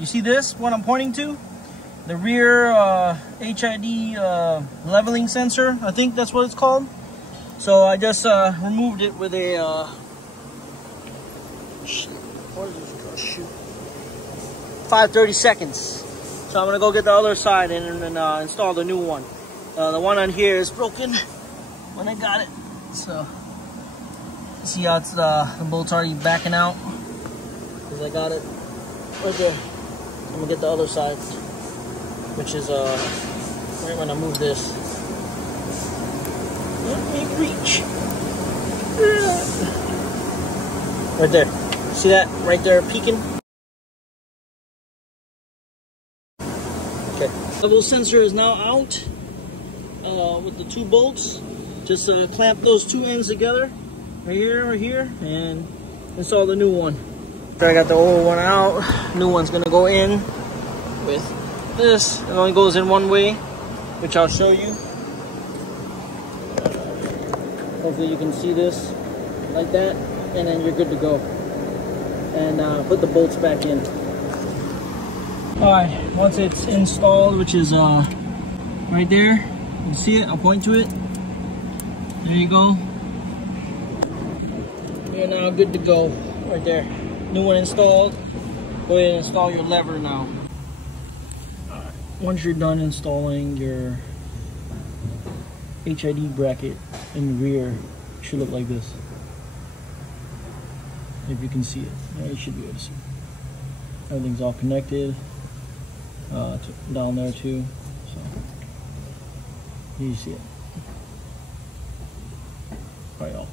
You see this, what I'm pointing to? The rear HID leveling sensor, I think that's what it's called. So I just removed it with a, what is this? Shoot. 5/30 seconds. So I'm gonna go get the other side and install the new one. The one on here is broken when I got it. So, see how it's the bolt's already backing out? Because I got it right there. I'm gonna get the other side, which is right when I move this. Let me reach. Right there. See that? Right there peeking. Okay. Level sensor is now out with the 2 bolts. Just clamp those 2 ends together, right here, and install the new one. After I got the old one out, new one's gonna go in with this. It only goes in one way, which I'll show you. Hopefully you can see this like that, and then you're good to go. And put the bolts back in. Alright, once it's installed, which is right there, you can see it, I'll point to it. There you go. You're now good to go, right there. New one installed. Go ahead and install your lever now. Alright, once you're done installing your HID bracket in the rear, it should look like this. If you can see it, yeah, you should be able to see it. Everything's all connected down there too, so you see it. All right, y'all.